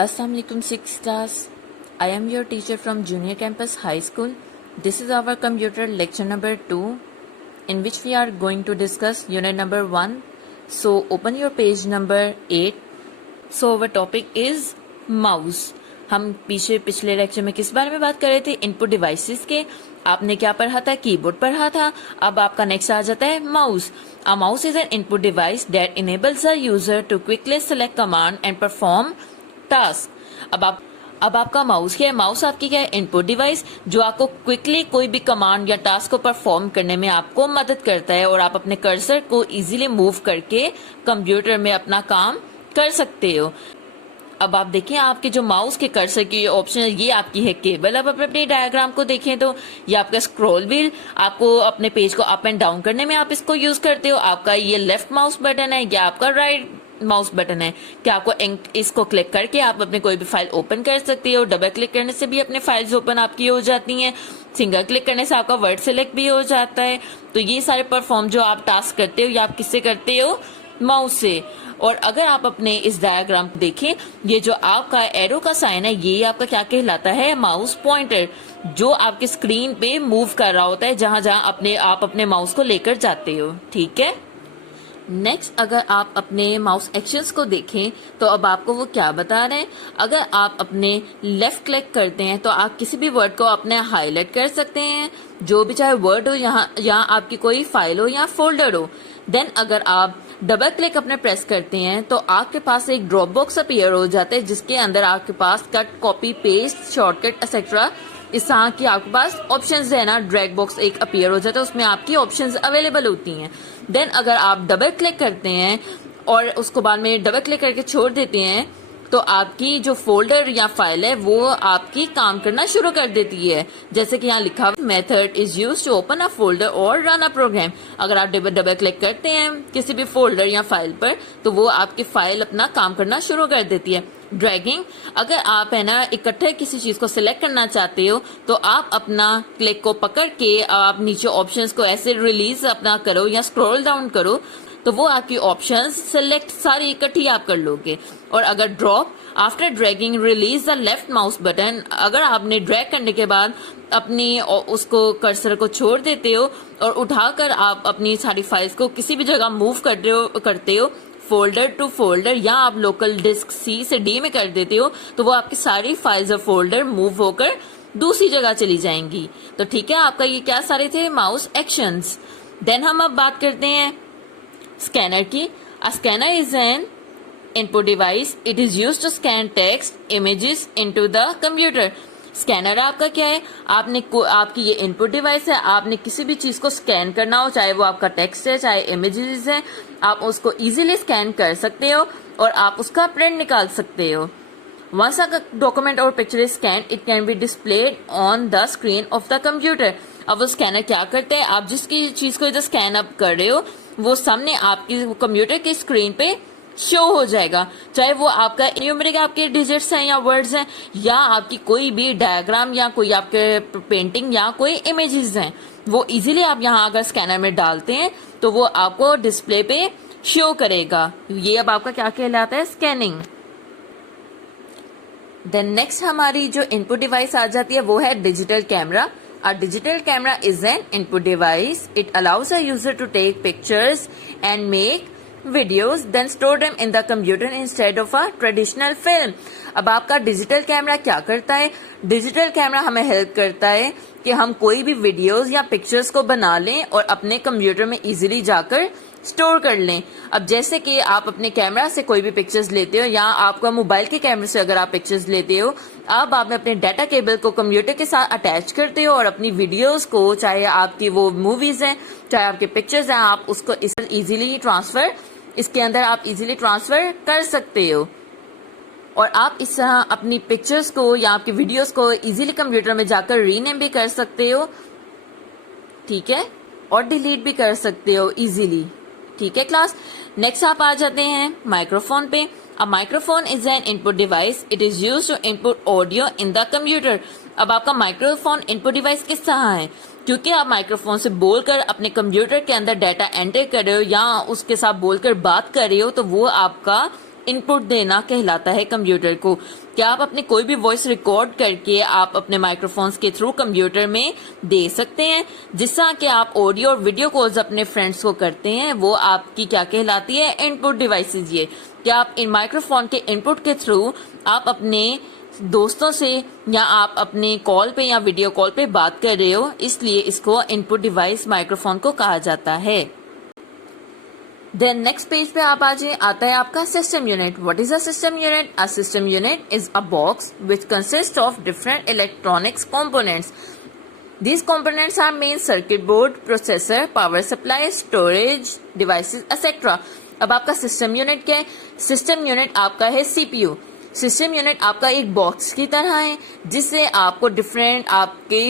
Assalamualaikum 6th class. I am your teacher from Junior Campus High School. This is our computer lecture number 2 in which we are going to discuss unit number 1. So open your page number 8. So our topic is mouse. हम पिछले lecture में किस बारे में बात कर रहे थे? इनपुट डिवाइसेस के. आपने क्या पढ़ा था? कीबोर्ड पढ़ा था. अब आपका नेक्स्ट आ जाता है mouse. A mouse is an input device that enables a user to quickly select command and perform task. अब आपका माउस क्या है? माउस आपकी क्या है? इनपुट डिवाइस जो आपको क्विकली कोई भी कमांड या टास्क को परफॉर्म करने में आपको मदद करता है और आप अपने कर्सर को इजीली मूव करके कंप्यूटर में अपना काम कर सकते हो. अब आप देखें आपके जो माउस के कर्सर की ऑप्शन है ये आपकी है केबल. अब अपने डायग्राम को देखें तो ये आपका स्क्रॉल व्हील, आपको अपने पेज को अप एंड डाउन करने में आप इसको यूज करते हो. आपका ये लेफ्ट माउस बटन है या आपका राइट माउस बटन है कि आपको इसको क्लिक करके आप अपने कोई भी फाइल ओपन कर सकते हो. डबल क्लिक करने से भी अपने फाइल्स ओपन आपकी हो जाती हैं. सिंगल क्लिक करने से आपका वर्ड सेलेक्ट भी हो जाता है. तो ये सारे परफॉर्म जो आप टास्क करते हो ये आप किससे करते हो? माउस से. और अगर आप अपने इस डायग्राम को देखें, ये जो आपका एरो का साइन है ये आपका क्या कहलाता है? माउस पॉइंटर, जो आपके स्क्रीन पे मूव कर रहा होता है जहां जहां आप अपने माउस को लेकर जाते हो. ठीक है. नेक्स्ट अगर आप अपने माउस एक्शंस को देखें तो अब आपको वो क्या बता रहे हैं. अगर आप अपने लेफ्ट क्लिक करते हैं तो आप किसी भी वर्ड को अपने हाईलाइट कर सकते हैं, जो भी चाहे वर्ड हो, यहाँ आपकी कोई फाइल हो या फोल्डर हो. देन अगर आप डबल क्लिक अपने प्रेस करते हैं तो आपके पास एक ड्रॉप बॉक्स अपीयर हो जाता है जिसके अंदर आपके पास cut, copy, paste, shortcut etcetera इस तरह की आपके पास ऑप्शंस है ना. ड्रैग बॉक्स एक अपीयर हो जाता है, उसमें आपकी ऑप्शंस अवेलेबल होती हैं. देन अगर आप डबल क्लिक करते हैं और उसको बाद में डबल क्लिक करके छोड़ देते हैं तो आपकी जो फोल्डर या फाइल है वो आपकी काम करना शुरू कर देती है. जैसे कि यहाँ लिखा हुआ method is used to open a folder और रन अ प्रोग्राम. अगर आप डबल क्लिक करते हैं किसी भी फोल्डर या फाइल पर तो वो आपकी फाइल अपना काम करना शुरू कर देती है. ड्रैगिंग, अगर आप है ना इकट्ठे किसी चीज को सिलेक्ट करना चाहते हो तो आप अपना क्लिक को पकड़ के आप नीचे ऑप्शंस को ऐसे रिलीज अपना करो या स्क्रॉल डाउन करो तो वो आपकी ऑप्शंस सिलेक्ट सारी इकट्ठी आप कर लोगे. और अगर drop, after dragging release the left mouse button, अगर आपने ड्रैग करने के बाद अपनी उसको कर्सर को छोड़ देते हो और उठाकर आप अपनी सारी फाइल्स को किसी भी जगह मूव करते हो फोल्डर टू फोल्डर या आप लोकल डिस्क C से D में कर देते हो तो वो आपकी सारी फाइल्स और फोल्डर मूव होकर दूसरी जगह चली जाएंगी. तो ठीक है, आपका ये क्या सारे थे? Mouse actions. देन हम अब बात करते हैं स्कैनर की. A scanner is an input device. It is used to scan text, images into the computer. Scanner आपका क्या है? आपकी ये इनपुट डिवाइस है. आपने किसी भी चीज को स्कैन करना हो, चाहे वो आपका टेक्स्ट है चाहे इमेजेस है, आप उसको इजीली स्कैन कर सकते हो और आप उसका प्रिंट निकाल सकते हो. Once a document or picture is scanned, it can be displayed on the screen of the computer. अब वो स्कैनर क्या करते हैं? आप जिसकी चीज को इधर स्कैन अप कर रहे हो वो सामने आपकी कंप्यूटर की स्क्रीन पे शो हो जाएगा. चाहे वो आपका न्यूमेरिक आपके डिजिट्स हैं या वर्ड्स हैं या आपकी कोई भी डायग्राम या कोई आपके पेंटिंग या कोई इमेजेस हैं, वो इजीली आप यहाँ अगर स्कैनर में डालते हैं तो वो आपको डिस्प्ले पे शो करेगा. ये अब आपका क्या कहलाता है? स्कैनिंग. देन नेक्स्ट हमारी जो इनपुट डिवाइस आ जाती है वो है digital camera. A digital camera is an input device. It allows a user to take pictures and make videos, then store them in the computer instead of a traditional film. अब आपका digital camera क्या करता है? Digital camera हमें help करता है कि हम कोई भी वीडियोस या पिक्चर्स को बना लें और अपने कंप्यूटर में इजीली जाकर स्टोर कर लें. अब जैसे कि आप अपने कैमरा से कोई भी पिक्चर्स लेते हो या आपका मोबाइल के कैमरे से अगर आप पिक्चर्स लेते हो, अब आप अपने डाटा केबल को कंप्यूटर के साथ अटैच करते हो और अपनी वीडियोस को, चाहे आपकी वो मूवीज हैं चाहे आपके पिक्चर्स हैं, आप उसको इसके अंदर आप इजीली ट्रांसफर कर सकते हो. और आप इस तरह अपनी पिक्चर्स को या आपकी वीडियोस को इजीली कंप्यूटर में जाकर रीनेम भी कर सकते हो. ठीक है, और डिलीट भी कर सकते हो इजीली. ठीक है क्लास. नेक्स्ट आप आ जाते हैं माइक्रोफोन पे. A microphone is an input device. It is used to input audio in the computer. अब आपका माइक्रोफोन इनपुट डिवाइस किस तरह है? क्योंकि आप माइक्रोफोन से बोलकर अपने कंप्यूटर के अंदर डाटा एंटर कर रहे हो या उसके साथ बोलकर बात कर रहे हो तो वो आपका इनपुट देना कहलाता है कंप्यूटर को। क्या आप अपनी कोई भी वॉइस रिकॉर्ड करके आप अपने माइक्रोफोन्स के थ्रू कंप्यूटर में दे सकते हैं, जिससे कि आप ऑडियो और वीडियो कॉल्स अपने फ्रेंड्स को करते हैं, वो आपकी क्या कहलाती है, इनपुट डिवाइसेस। ये क्या आप इन माइक्रोफोन के इनपुट के थ्रू आप अपने दोस्तों से या आप अपने कॉल पे या वीडियो कॉल पे बात कर रहे हो, इसलिए इसको इनपुट डिवाइस माइक्रोफोन को कहा जाता है। देन नेक्स्ट पेज पे आप आता है आपका system unit. What is a system unit? A system unit is a box which consist of different electronics components. These components are main circuit board, processor, power supply, storage devices, etc. अब आपका system unit क्या है? System unit आपका है CPU. System unit आपका एक box की तरह है जिससे आपको डिफरेंट आपके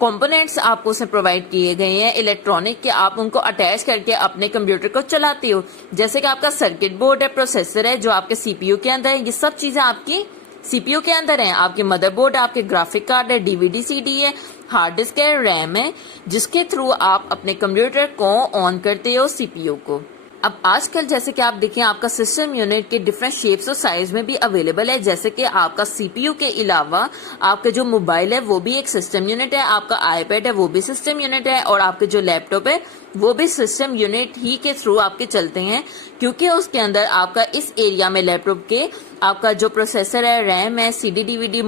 कंपोनेंट्स आपको उसमें प्रोवाइड किए गए हैं इलेक्ट्रॉनिक के, आप उनको अटैच करके अपने कंप्यूटर को चलाते हो। जैसे कि आपका सर्किट बोर्ड है, प्रोसेसर है जो आपके सीपीयू के अंदर है, ये सब चीजें आपकी सीपीयू के अंदर है। आपके मदरबोर्ड, आपके ग्राफिक कार्ड है, डीवीडी सीडी है, हार्ड डिस्क है, रैम है, जिसके थ्रू आप अपने कंप्यूटर को ऑन करते हो सीपीयू को। अब आजकल जैसे कि आप देखें आपका सिस्टम यूनिट के डिफरेंट शेप्स और साइज में भी अवेलेबल है। जैसे कि आपका सीपीयू के अलावा आपका जो मोबाइल है वो भी एक सिस्टम यूनिट है, आपका आईपैड है वो भी सिस्टम यूनिट है, और आपके जो लैपटॉप है वो भी सिस्टम यूनिट ही के थ्रू आपके चलते हैं, क्योंकि उसके अंदर आपका इस एरिया में लैपटॉप के आपका जो प्रोसेसर है, रैम है, सीडी डीवीडी,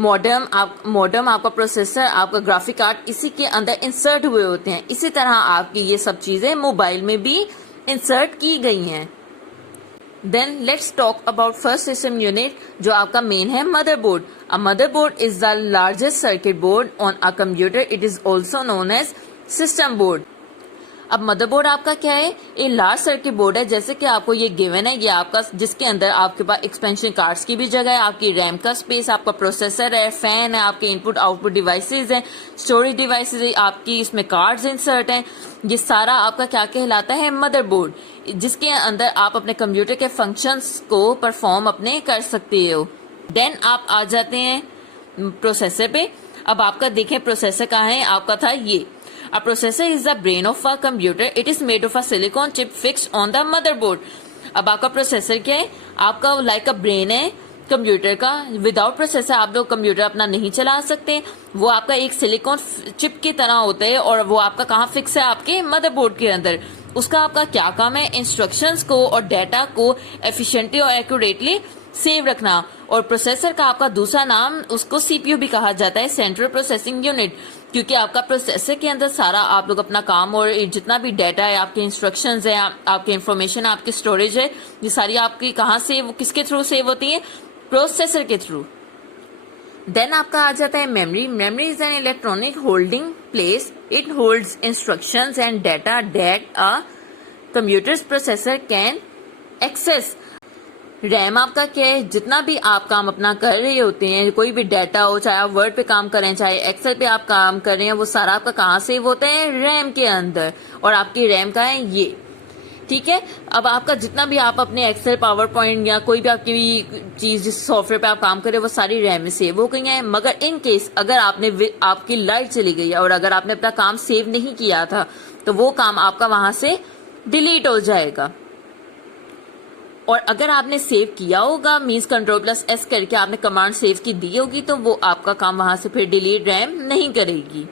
मॉडेम आपका प्रोसेसर, आपका ग्राफिक कार्ड इसी के अंदर इंसर्ट हुए होते हैं। इसी तरह आपकी ये सब चीजें मोबाइल में भी इंसर्ट की गई हैं। Then let's talk about first system unit जो आपका मेन है motherboard. A motherboard is the largest circuit board on a computer. It is also known as system board. अब मदरबोर्ड आपका क्या है? ये लार्ज सर्किट बोर्ड है, जैसे कि आपको ये गिवन है, ये आपका जिसके अंदर आपके पास एक्सपेंशन कार्ड्स की भी जगह है, आपकी रैम का स्पेस, आपका प्रोसेसर है, फैन है, आपके इनपुट आउटपुट डिवाइसेस हैं, स्टोरेज डिवाइसेस है, आपकी इसमें कार्ड्स इंसर्ट हैं। ये सारा आपका क्या कहलाता है? मदरबोर्ड, जिसके अंदर आप अपने कंप्यूटर के फंक्शंस को परफॉर्म अपने कर सकते हो। देन आप आ जाते हैं प्रोसेसर पे। अब आपका देखें प्रोसेसर कहाँ है? आपका था ये। A processor is the brain of a computer. It is made of a silicon chip fixed on the motherboard. अब आपका प्रोसेसर क्या है? आपका लाइक अ ब्रेन है कंप्यूटर का। विदाउट प्रोसेसर आप लोग कंप्यूटर अपना नहीं चला सकते। वो आपका एक सिलिकॉन चिप की तरह होता है, और वो आपका कहाँ फिक्स है? आपके मदरबोर्ड के अंदर। उसका आपका क्या काम है? इंस्ट्रक्शंस को और डाटा को एफिशिएंटली और एक्यूरेटली सेव रखना। और प्रोसेसर का आपका दूसरा नाम उसको सीपीयू भी कहा जाता है, सेंट्रल प्रोसेसिंग यूनिट, क्योंकि आपका प्रोसेसर के अंदर सारा आप लोग अपना काम और जितना भी डाटा है, आपके इंस्ट्रक्शंस है, आपके इंफॉर्मेशन, आपकी स्टोरेज है, ये सारी आपकी कहाँ से, वो किसके थ्रू सेव होती है? प्रोसेसर के थ्रू। देन आपका आ जाता है memory. Memory is an electronic holding place. It holds instructions and data that a computer's processor can access. RAM आपका क्या है? जितना भी आप काम अपना कर रहे होते हैं, कोई भी डाटा हो, चाहे आप वर्ड पे काम करें, चाहे एक्सेल पे आप काम कर रहे हैं, वो सारा आपका कहाँ सेव होता है? रैम के अंदर। और आपकी रैम का है ये, ठीक है। अब आपका जितना भी आप अपने एक्सेल, पावर पॉइंट या कोई भी आपकी चीज जिस सॉफ्टवेयर पे आप काम कर रहे हो वो सारी रैम में सेव हो गई है। मगर इन केस अगर आपकी लाइट चली गई है और अगर आपने अपना काम सेव नहीं किया था तो वो काम आपका वहां से डिलीट हो जाएगा। और अगर आपने सेव किया होगा, मींस Ctrl+S करके आपने कमांड सेव की दी होगी, तो वो आपका काम वहां से फिर डिलीट रैम नहीं करेगी।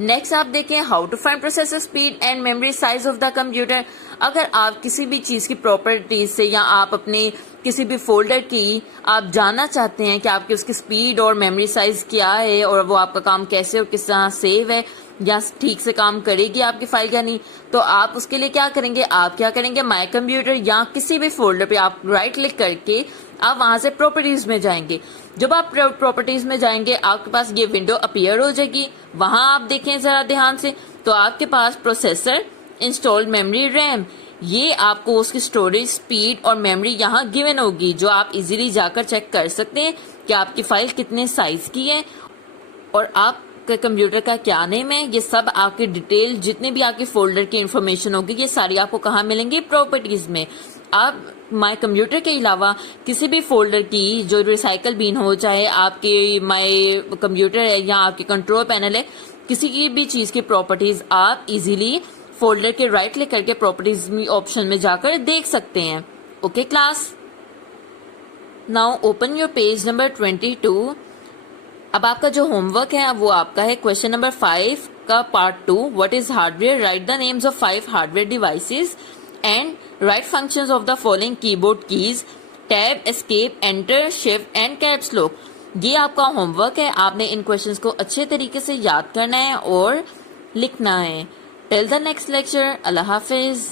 नेक्स्ट आप देखें how to find processor speed and memory size of the computer. अगर आप किसी भी चीज की प्रॉपर्टीज से या आप अपने किसी भी फोल्डर की आप जानना चाहते हैं कि आपकी उसकी स्पीड और मेमोरी साइज क्या है और वो आपका काम कैसे और किस तरह सेव है या ठीक से काम करेगी आपकी फाइल या नहीं, तो आप उसके लिए क्या करेंगे? आप क्या करेंगे? माय कंप्यूटर या किसी भी फोल्डर पे आप राइट क्लिक करके आप वहां से प्रॉपर्टीज में जाएंगे। जब आप प्रॉपर्टीज में जाएंगे आपके पास ये विंडो अपीयर हो जाएगी। वहां आप देखें जरा ध्यान से, तो आपके पास प्रोसेसर, इंस्टॉल्ड मेमोरी, रैम, ये आपको उसकी स्टोरेज, स्पीड और मेमोरी यहाँ गिवन होगी, जो आप इजीली जाकर चेक कर सकते हैं कि आपकी फाइल कितने साइज की है और आप कंप्यूटर का क्या नेम है। ये सब आपकी डिटेल, जितने भी आपके फोल्डर की इंफॉर्मेशन होगी, ये सारी आपको कहाँ मिलेंगी? प्रॉपर्टीज में। आप माय कंप्यूटर के अलावा किसी भी फोल्डर की जो रिसाइकल बिन हो, चाहे आपके माय कंप्यूटर है या आपके कंट्रोल पैनल है, किसी की भी चीज की प्रॉपर्टीज आप इजीली फोल्डर के राइट क्लिक करके प्रॉपर्टीज ऑप्शन में जाकर देख सकते हैं। Okay class, now open your page number 22. अब आपका जो होमवर्क है वो आपका है क्वेश्चन नंबर 5 का part 2, what is hardware, right the names of 5 hardware devices and right functions of the following keyboard keys, tab, escape, enter, shift and caps lock. ये आपका होमवर्क है, आपने इन क्वेश्चंस को अच्छे तरीके से याद करना है और लिखना है। Till the next lecture, Allah Hafiz.